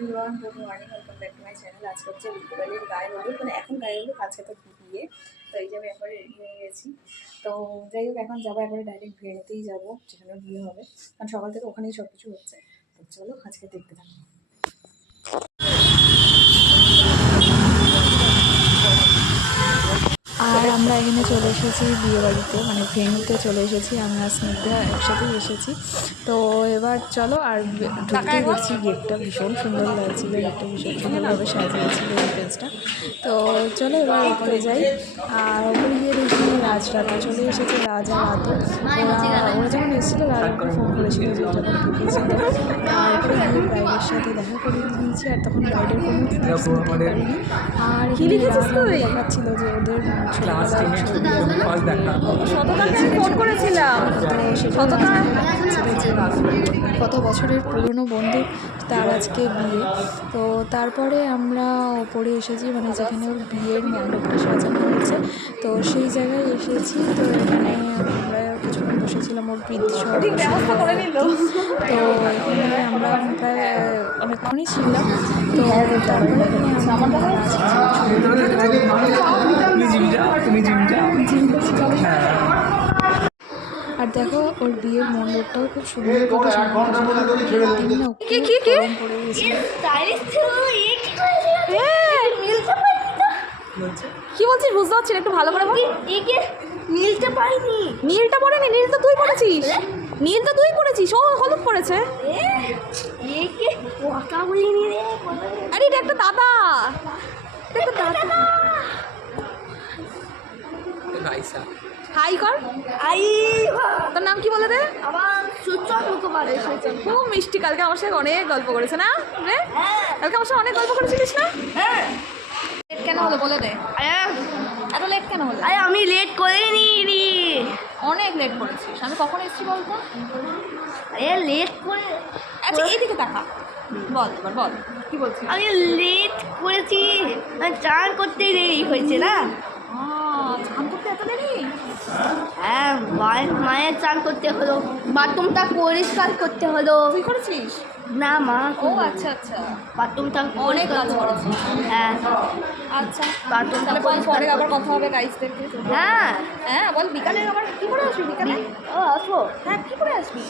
Everyone, good morning, welcome back to my channel. আজকে হচ্ছে বিকেলের গায়ে হলুদ, মানে এখন গায়ে হলুদ, আজকে তো বিয়ে। তো এই যে আমি একবারে রেডি হয়ে গেছি। তো যাই হোক, এখন যাবো একবারে ডাইরেক্ট বিয়েতেই যাবো, যেখানে বিয়ে হবে, কারণ সকাল থেকে ওখানেই সব কিছু হচ্ছে। তো চলো আজকে দেখতে থাকবো। আর আমরা এখানে চলে এসেছি বিয়েবাড়িতে, মানে ভেন্যুতে চলে এসেছি। আমি আর স্নিগ্ধা একসাথেই এসেছি। তো এবার চলো, আর ঢুকতেই দেখছি গেটটা ভীষণ সুন্দর লাগছিলো, গেটটা ভীষণ সুন্দরভাবে সাজিয়েছিল এন্ট্রেন্সটা। তো চলো এবার ওপরে যাই। আর ওপরে গিয়ে দেখি রাজরাতে চলে এসেছে, রাজ আর রাতও। ওরা যখন এসেছিলো রাতকে ফোন করেছিল যে যখন ঢুকেছিল। তারপরে গিয়ে ব্রাইডের সাথে দেখা করে দিয়েছি, আর তখন ব্রাইডের কোনো টিপস নিতে পারিনি। আর দেখাচ্ছিল যে ওদের ফোন করেছিলাম, কত বছরের পুরনো বন্ধু, তার আজকে বিয়ে। তো তারপরে আমরা ওপরে এসেছি, মানে যেখানে ওর বিয়ের মণ্ডপটা সাজানো হয়েছে, তো সেই জায়গায় এসেছি। তো এখানে আমরা কিছুক্ষণ বসেছিলাম, ওর বৃদ্ধি সহ তো এখানে আমরা প্রায় অনেকক্ষণই ছিলাম। তো তারপরে আর দেখো ওর বিয়ের মণ্ডপটাও খুব সুন্দর করে কি বলছিস, বুঝতে পারছি একটু ভালো করে বল। নীলটা পাইনি, নীলটা পড়েনি, নীল তো তুই পড়েছিস, নীল তো তুই পড়েছিস, ও হলুদ পড়েছে। আরে এটা একটা দাদা, হাই কর। তোর নাম কি বলে রে? খুব মিষ্টি, কালকে আমার সাথে অনেক গল্প করেছে না রে? কালকে আমার সাথে অনেক গল্প করেছিলিস না? লেট কেন হলো বলে দে, এত লেট কেন হলো? আমি লেট করিনি রে, অনেক লেট করেছিস। আমি কখন এসেছি বলতো? লেট করে। আচ্ছা এদিকে তাকা, বল এবার বল কি বলছিস? আমি লেট করেছি, চান করতে দেরি হয়েছে না। চান করতে এত দেরি? হ্যাঁ, মায়ের চান করতে হলো, বাথরুমটা পরিষ্কার করতে হলো। তুই করেছিস? না মা। ও আচ্ছা আচ্ছা, বাথরুমটা অনেক কাজ করেছিস। হ্যাঁ আচ্ছা বাথরুম, তাহলে বল, পরে আবার কথা হবে গাইজদেরকে। হ্যাঁ হ্যাঁ বল, বিকালে আবার কী করে আসবি? বিকালে আসবো। হ্যাঁ কী করে আসবি?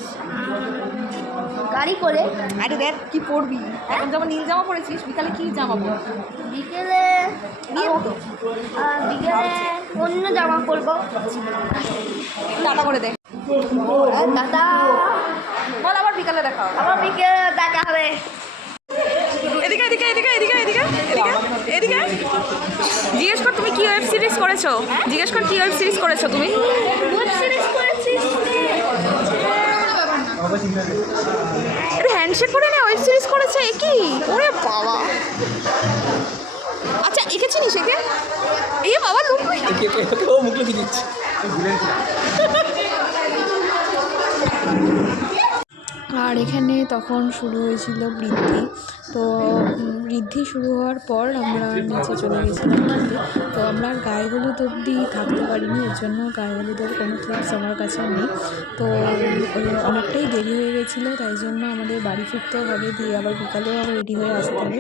গাড়ি করে। আরে দেখ কী পরবি, এখন যেমন নীল জামা পরেছিস, বিকালে কী জামা পরবি? বিকেলে বিকেলে অন্য জামা পরবো। টাটা করে দে দাদা, বল, আবার বিকালে দেখা হবে। আবার বিকেলে দেখা হবে। এদিকে এদিকে এদিকে এদিকে এদিকে এদিকে এদিকে জিজ্ঞেস কর তুমি কি ওয়েব সিরিজ করেছো, জিজ্ঞেস কর কি ওয়েব সিরিজ করেছো তুমি। ওয়েব সিরিজ করেছিস? একটু হ্যান্ডশেক করে নে, ওয়েব সিরিজ করেছে এ কি? ওরে বাবা, আচ্ছা একে চিনিস? একে এই বাবা মুখ লুকিয়ে দিচ্ছি। আর এখানে তখন শুরু হয়েছিল বৃদ্ধি। তো বৃদ্ধি শুরু হওয়ার পর আমরা নিচে চলে গেছিলাম খেতে। তো আমরা আর গায়ে হলুদ অবধি থাকতে পারিনি, এর জন্য গায়ে হলুদের কোনো ক্লিপস আমার কাছে নেই। তো অনেকটাই দেরি হয়ে গেছিলো, তাই জন্য আমাদের বাড়ি ফিরতেও হবে, দিয়ে আবার বিকালেও আবার রেডি হয়ে আসতে হবে।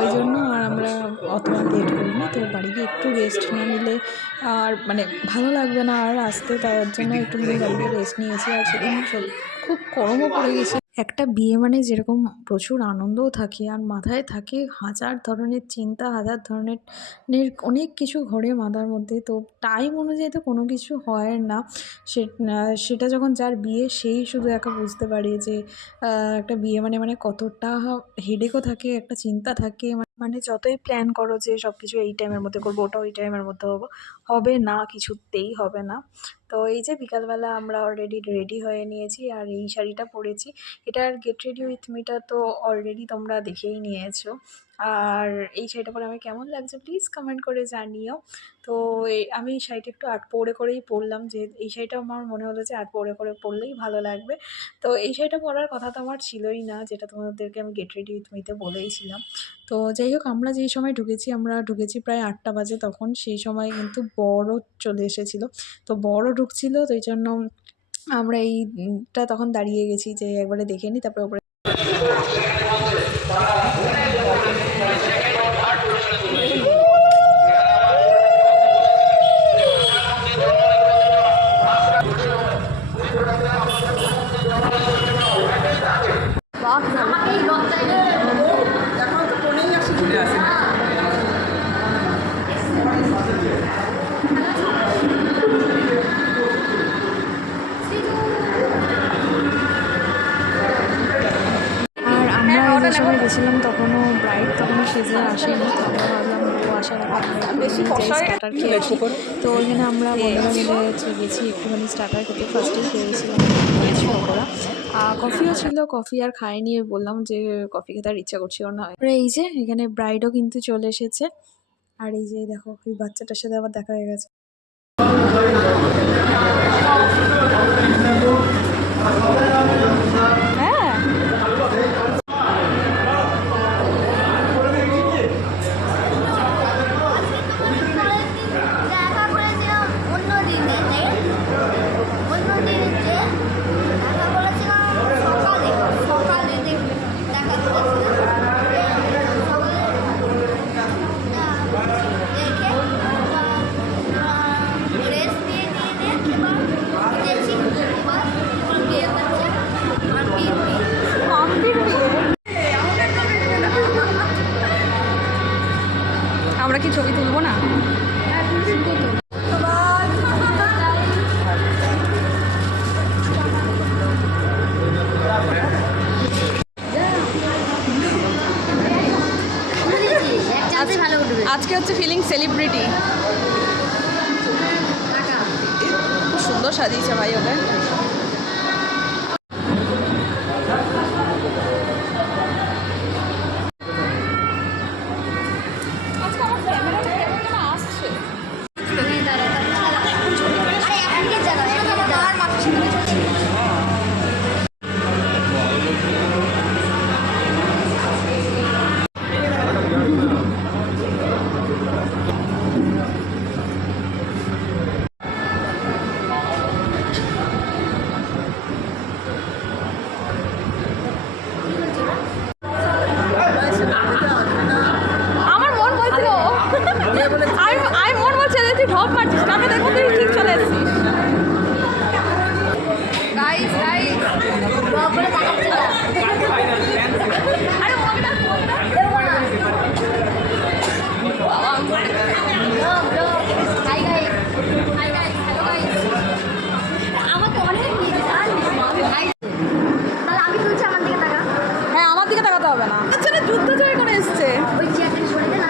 ওই জন্য আর আমরা অত আর লেট করিনি। তো বাড়ি গিয়ে একটু রেস্ট না নিলে আর মানে ভালো লাগবে না আর আসতে, তার জন্য একটু বাড়িতে রেস্ট নিয়েছি। আর সেদিন খুব গরমও পড়ে গেছে। একটা বিয়ে মানে যেরকম প্রচুর আনন্দও থাকে, আর মাথায় থাকে হাজার ধরনের চিন্তা, হাজার ধরনের অনেক কিছু ঘোরে মাথার মধ্যে। তো টাইম অনুযায়ী তো কোনো কিছু হয় না। সেটা যখন যার বিয়ে সেই শুধু একা বুঝতে পারে যে একটা বিয়ে মানে কতটা হেডেকও থাকে, একটা চিন্তা থাকে। মানে যতই প্ল্যান করো যে সব কিছু এই টাইমের মধ্যে করবো, ওটা ওই টাইমের মধ্যে হবে না, কিছুতেই হবে না। তো এই যে বিকালবেলা আমরা অলরেডি রেডি হয়ে নিয়েছি, আর এই শাড়িটা পরেছি। এটার গেট রেডি উইথ মিটা তো অলরেডি তোমরা দেখেই নিয়েছো। আর এই শাড়িটা পরে আমার কেমন লাগছে প্লিজ কমেন্ট করে জানিও। তো আমি এই শাড়িটা একটু আর্ট করেই পরলাম, যে এই শাড়িটা আমার মনে হলো যে আর্ট করে পরলেই ভালো লাগবে। তো এই শাড়িটা পরার কথা তো আমার ছিলই না, যেটা তোমাদেরকে আমি গেট রেডি উইথ মিতে বলেইছিলাম। তো যাই হোক, আমরা যেই সময় আমরা ঢুকেছি প্রায় 8টা বাজে, তখন সেই সময় কিন্তু বড় চলে এসেছিলো। তো বড় ঢুকছিল, তো এই জন্য আমরা এইটা তখন দাঁড়িয়ে গেছি যে একবারে দেখে নিই, তারপরে ওপরে গেছিলাম তখনও ব্রাইড তখনও সেজে আসেনি, তো আমরা ভাবলাম ও আসার আগে আমরা স্টার্টার খেয়েছি। তো ওইখানে আমরা বন্ধুরা মিলে গেছি একটুখানি স্টার্টার খেতে। ফার্স্টেই খেয়েছিলাম ভেজ পকোড়া, কফিও ছিল, কফি আর খাইনি, বললাম যে কফি খেতে আর ইচ্ছা করছিল না। এই যে এখানে ব্রাইডও কিন্তু চলে এসেছে, আর এই যে দেখো ওই বাচ্চাটার সাথে আবার দেখা হয়ে গেছে। হ্যাঁ দেখা করেছিলাম অন্য দিনে অন্য দিনে দেখা করেছিলাম সকালে সকালে দেখা করেছিলাম দেখে রেস্ট দিয়ে এবার দেখছি এবার বিয়ে করছে আর বিয়ে আমরা কি ছবি তুলবো না? আজকে হচ্ছে ফিলিং সেলিব্রিটি। খুব সুন্দর সাজিয়েছে ভাই ওকে। আমার মন বলছিল আমি মন বলছে যে তুই ঢপ মারছিস, তারপরে দেখো তুই ঠিক চলে এসেছিস। গাইস গাইস আমাকে অনেক আমি তুলছি আমার দিকে টাকা হ্যাঁ আমার দিকে তাকাতে হবে না। আচ্ছা না যুদ্ধ জয় করে এসছে। ওই চেয়ারটা সরে দে না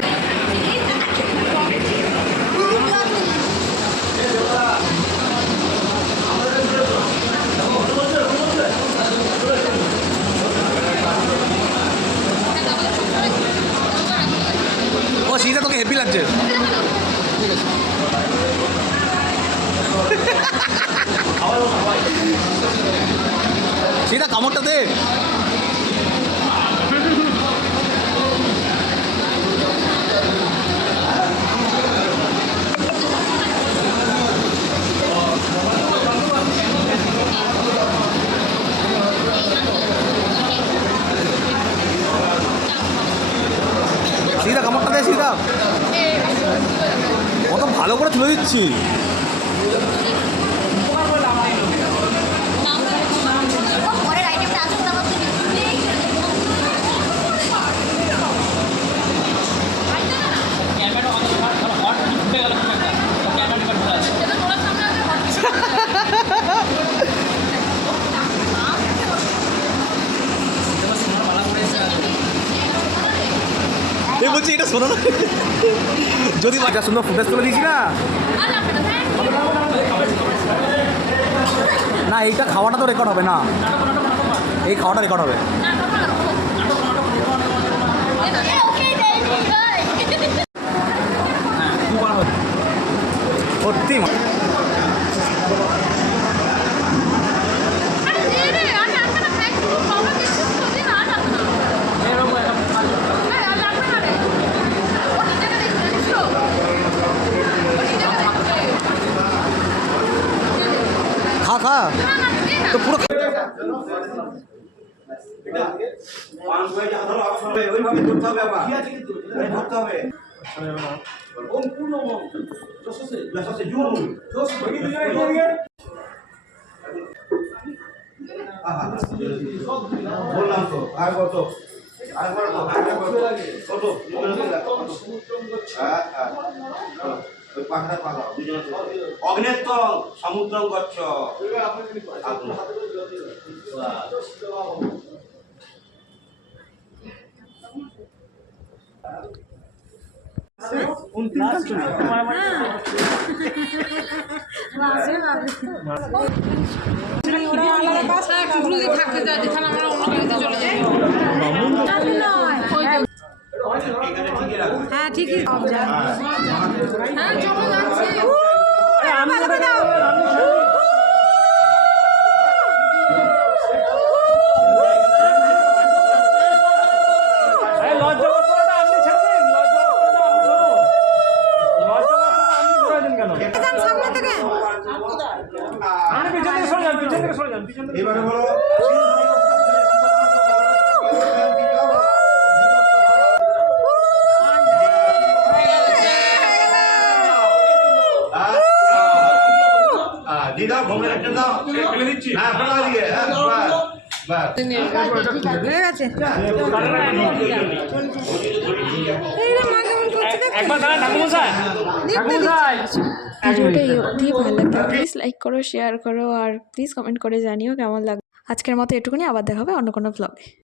ও সিজা তোকে হেভি লাগছে। সিজা কামড়টা দে। সিজা কামড়টা দে সিজা। কত ভালো করে তুলে দিচ্ছি। পরের আইটেমটা আসুন না আমাকে এই বলছি এটা শোনো না, যদি বাচ্চা সুন্দর ফুটেজ তুলে দিয়েছি না, না এইটা খাওয়াটা তো রেকর্ড হবে না, এই খাওয়াটা রেকর্ড হবে। সত্যি খা খা তো পুরো ওইভাবে ধরতে হবে, আবার ধরতে হবে। বললাম তো আর কত অগ্নেত্র সমুদ্র গচ্ছ। হ্যাঁ ঠিকই হ্যাঁ চলে যাচ্ছে এবারে বলো দিদা ঘুমের একটা দাও ফেলে দিচ্ছি হ্যাঁ ফেলা দিয়ে হ্যাঁ বাস হয়ে গেছে ভিডিওটা এই অবধি ভালো লাগলে প্লিজ লাইক করো, শেয়ার করো আর প্লিজ কমেন্ট করে জানিও কেমন লাগবে। আজকের মতো এটুকুনি, আবার দেখা হবে অন্য কোনো ব্লগে।